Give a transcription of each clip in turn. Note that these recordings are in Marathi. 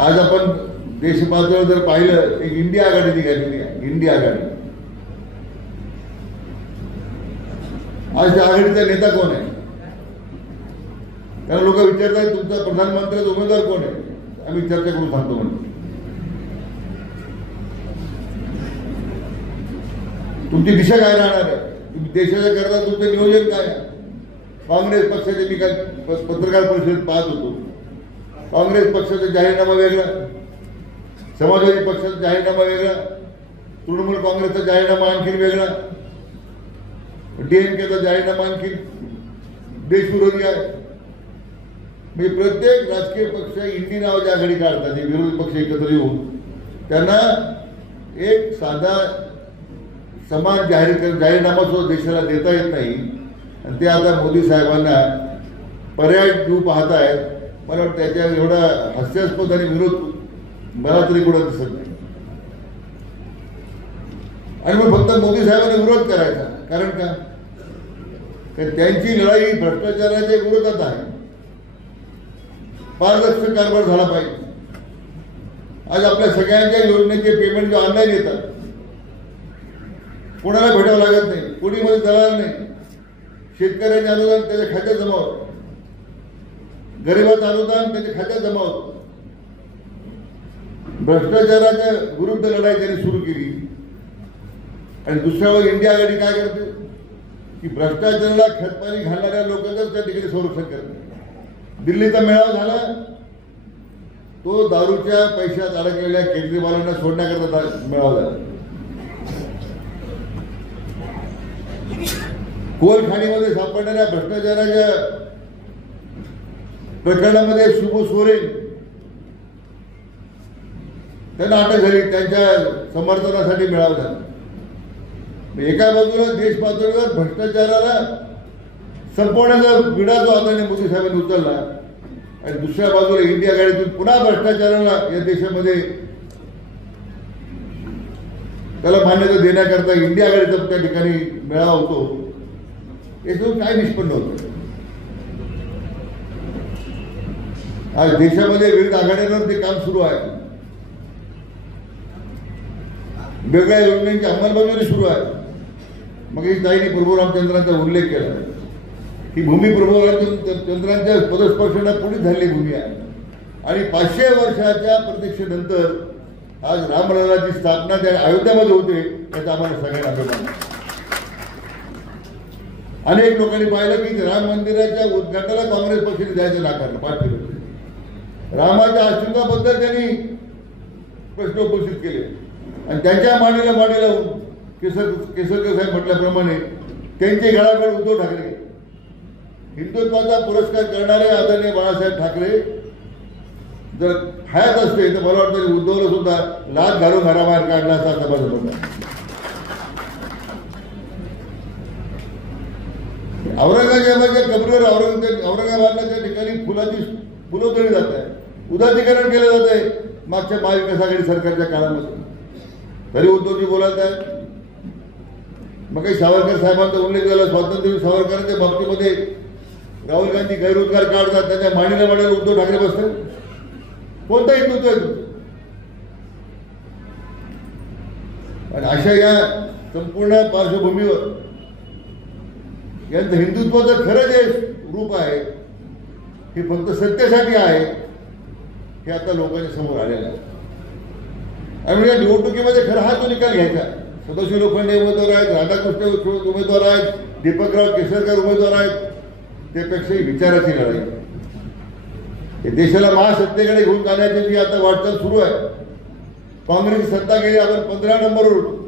आज आपण देश पातळीवर जर पाहिलं एक इंडिया आघाडी निघालेली आहे. इंडिया आघाडी. आज त्या आघाडीचा नेता कोण आहे? कारण लोक विचारतात तुमचा प्रधानमंत्र्याचा उमेदवार कोण आहे? आम्ही चर्चा करून सांगतो म्हणतो. तुमची दिशा काय राहणार आहे? तुम्ही देशाच्या करता तुमचं नियोजन काय आहे? काँग्रेस पक्षाचे मी काल पत्रकार परिषदेत पाहत होतो. काँग्रेस पक्षाचा जाहीरनामा वेगळा, समाजवादी पक्षाचा जाहीरनामा वेगळा, तृणमूल काँग्रेसचा जाहीरनामा आणखी वेगळा, डीएमकेचा जाहीरनामा आणखी देशविरोधी आहे. म्हणजे प्रत्येक राजकीय पक्ष इंडी नावाची आघाडी काढतात. हे विरोधी पक्ष एकत्र येऊन त्यांना एक साधा समान जाहीरनामा सुद्धा देशाला देता येत नाही. आणि ते आता मोदी साहेबांना पर्याय देऊ पाहत आहेत. मला वाटतं त्याच्या एवढा हास्यास्पद आणि विरोध मला तरी कुठं दिसत नाही. आणि मग फक्त मोदी साहेबांना विरोध करायचा. कारण का? त्यांची लढाई भ्रष्टाचाराच्या विरोधात आहे. पारदर्शक कारभार झाला पाहिजे. आज आपल्या सगळ्यांच्या योजनेचे पेमेंट ऑनलाईन येतात. कोणाला भेटावं लागत नाही, कोणी मध्ये दलाल नाही. शेतकऱ्यांचे अनुदान त्याच्या खात्यात जमा होतं, गरिबाचं अनुदान त्याच्या खात्यात जमा होतं. भ्रष्टाचाराच्या विरुद्ध लढाई त्यांनी सुरू केली. आणि दुसऱ्यावर इंडिया आघाडी काय करते की भ्रष्टाचाराला खतपाणी घालणाऱ्या लोकांचं त्या ठिकाणी संरक्षण करते. दिल्लीचा मेळावा झाला, तो दारूच्या पैशात अडकलेल्या केजरीवालांना सोडण्याकरता मेळावा झाला. कोल खाणीमध्ये सापडणाऱ्या भ्रष्टाचाराच्या प्रकरणामध्ये शुभ सोरेन त्यांना अटक झाली. त्यांच्या समर्थनासाठी मेळावा झाला. एका बाजूला देश पातळीवर भ्रष्टाचाराला संपवण्याचा विडा जो आदरणीय मोदी साहेबांनी उचलला, आणि दुसऱ्या बाजूला इंडिया आघाडीतून पुन्हा भ्रष्टाचाराला या देशामध्ये त्याला मान्यता देण्याकरता इंडिया आघाडीचा त्या ठिकाणी मेळावा होतो. याच्यातून काय निष्पन्न होतं? आज देशामध्ये विविध आघाड्यांवर ते काम सुरू आहे. वेगळ्या योजनांची अंमलबजावणी सुरू आहे. मग ताईंनी प्रभू रामचंद्रांचा उल्लेख केला की भूमी प्रभू रामचंद्रांच्या पदस्पर्शाला पुढे झालेली भूमी आहे. आणि 500 वर्षाच्या प्रतीक्षेनंतर आज रामलल्लाची स्थापना त्या अयोध्यामध्ये होते. याचा आम्हाला सगळ्यांना अभिमान आहे. अनेक लोकांनी पाहिलं की राम मंदिराच्या उद्घाटनाला काँग्रेस पक्षाने जायचं नाकारलं. 5 वर्ष रामाच्या आशीर्वादाबद्दल त्यांनी प्रश्न उपस्थित केले. आणि त्यांच्या मांडीला केसरकर साहेब म्हटल्याप्रमाणे त्यांची घडाघड उद्धव ठाकरे. हिंदुत्वाचा पुरस्कार करणारे आदरणीय बाळासाहेब ठाकरे जर हयात असते तर मला वाटतं उद्धवला सुद्धा लाच घालून घराबाहेर काढला असा समज होता. औरंगजेबाच्या कबरीवर औरंगाबादला त्या ठिकाणी फुलं तोडली जात आहे, उदासीकरण केलं जात आहे मागच्या महाविकास आघाडी सरकारच्या काळामध्ये. तरी उद्धवजी बोलत आहेत. मग काही सावरकर साहेबांचा उल्लेख झाला. स्वातंत्र्य सावरकरांच्या बाबतीमध्ये राहुल गांधी गैररोजगार काढतात, त्याच्या मांडीला उद्धव ठाकरे बसतात. कोणता हिंदुत्व आहे तुमचं? आणि अशा या संपूर्ण पार्श्वभूमीवर यांचं हिंदुत्वाचं खरं जे रूप आहे हे फक्त सत्तेसाठी आहे हे आता लोकांच्या समोर आलेलं आहे. आणि या निवडणुकीमध्ये खरं हा तो निकाल घ्यायचा. सदाशिव लोखंडे उमेदवार आहेत, राधाकृष्ण उमेदवार आहेत, दीपकराव केसरकर उमेदवार आहेत. त्यापेक्षाही विचाराची लढाई. हे देशाला महासत्तेकडे घेऊन जाण्याची जी आता वाटचाल सुरू आहे. काँग्रेसची सत्ता गेली, आपण 15 नंबरवर होतो.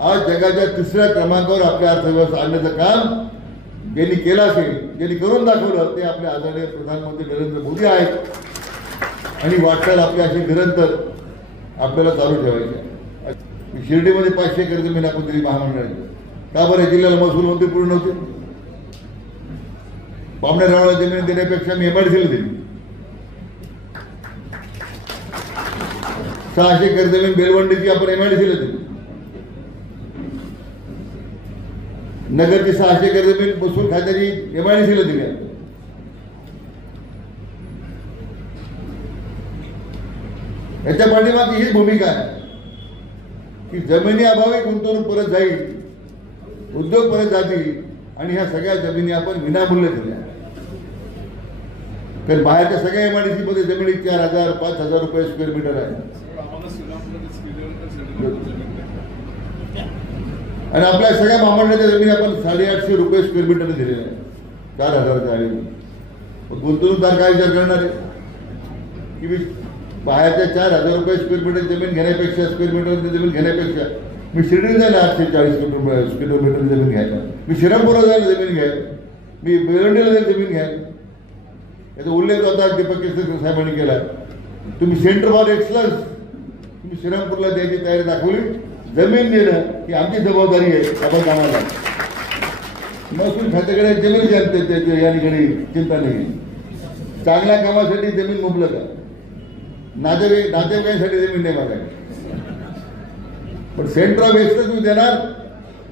आज जगाच्या 3ऱ्या क्रमांकावर आपल्या अर्थव्यवस्था आणण्याचं काम ज्यांनी केलं असेल, ज्यांनी करून दाखवलं ते आपले आदरणीय प्रधानमंत्री नरेंद्र मोदी आहेत. आणि वाटचाल आपली अशी निरंतर आपल्याला चालू ठेवायची आहे. शिर्डीमध्ये 500 एकर जमीन आपण दिली महामंडळाची. का बरं? जिल्ह्याला महसूल मंत्री पूर्ण नव्हते. पामणेरावला जमीन देण्यापेक्षा मी एमआयडीसीला दिली. 600 एकर जमीन बेलवंडीची आपण एमआयडीसीला दिली. नगरची 600 एकर जमीन महसूल खात्याची एमआयडीसीला दिली. याच्या पाठीमागे हीच भूमिका आहे की जमिनी अभावी गुंतवणूक परत जाईल, उद्योग परत जातील आणि ह्या सगळ्या जमिनी आपण विनामूल्य दिल्या. कारण बाहेरच्या सगळ्या एमआयडीसी मध्ये जमिनी 4,000 5,000 रुपये स्क्वेअर मीटर आहे आणि आपल्या सगळ्या महामंडळाच्या जमिनी आपण 850 रुपये स्क्वेअर मीटर दिलेल्या आहे 4,000च्या ऐवजी. गुंतवणूकदार काय विचार करणार आहे की बाहेरच्या 4,000 रुपये स्क्वेअर मीटर जमीन घेण्यापेक्षा स्क्वेअर मीटर जमीन घेण्यापेक्षा मी शिर्डीला जायला 840 स्क्वेअर मीटर जमीन घ्यायला, मी श्रीरामपूरला जायला जमीन घ्यायला, मी बेलंडीला जायला जमीन घ्यायला. याचा उल्लेख होता दीपक केसरकर साहेबांनी केला. तुम्ही सेंटर फॉर एक्सलन्स तुम्ही श्रीरामपूरला द्यायची तयारी दाखवली, जमीन देणं ही आमची जबाबदारी आहे आपण कामाला. महसूल खात्याकडे जमीन या ठिकाणी चिंता नाही. चांगल्या कामासाठी जमीन मुबलक आहे, नातेवाईकांसाठी जमीन नाही मागायची. पण सेंटर ऑफ एक्सलन्स तुम्ही देणार,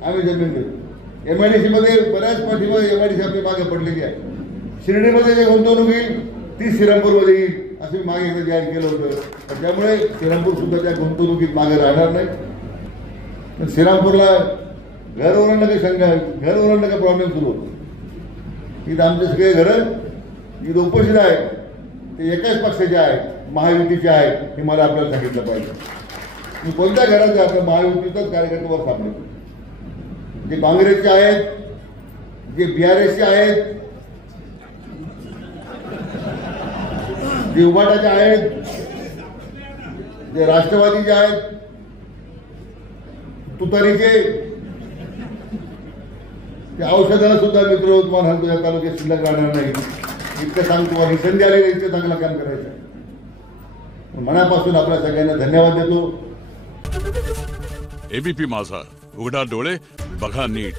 आम्ही जमीन देतो. एमआयडीसी मध्ये बऱ्याच पाठीमागे एमआयडीसी आपली मागे पडलेली आहे. शिर्डीमध्ये जे गुंतवणूक येईल ती श्रीरामपूरमध्ये येईल असं मी मागे एकदा जाहीर केलं होतं. त्यामुळे श्रीरामपूर सुद्धा त्या गुंतवणुकीत मागे राहणार नाही. पण श्रीरामपूरला घर ओरडणं का प्रॉब्लेम सुरू होतो. इथं आमचे सगळे घरं इथं उपस्थित आहेत ते एकाच पक्षाचे आहेत, महायुतीचे आहेत. हे मला आपल्याला सांगितलं पाहिजे. मी कोणत्या घरात जातो महायुतीचाच कार्यकर्त्यावर सापडतो. जे काँग्रेसचे आहेत, जे BRSचे आहेत, जे उभाटाचे आहेत, जे राष्ट्रवादीचे आहेत, तुतारीचे, ते औषधाला सुद्धा मित्र तुम्हाला सांगतो या तालुक्यात शिल्लक राहणार नाही. इतकं सांगतो तुम्हाला, संधी आलेली इतकं चांगलं काम करायचं. मनापासून आपल्या सगळ्यांना धन्यवाद देतो. ABP माझा, उघडा डोळे बघा नीट.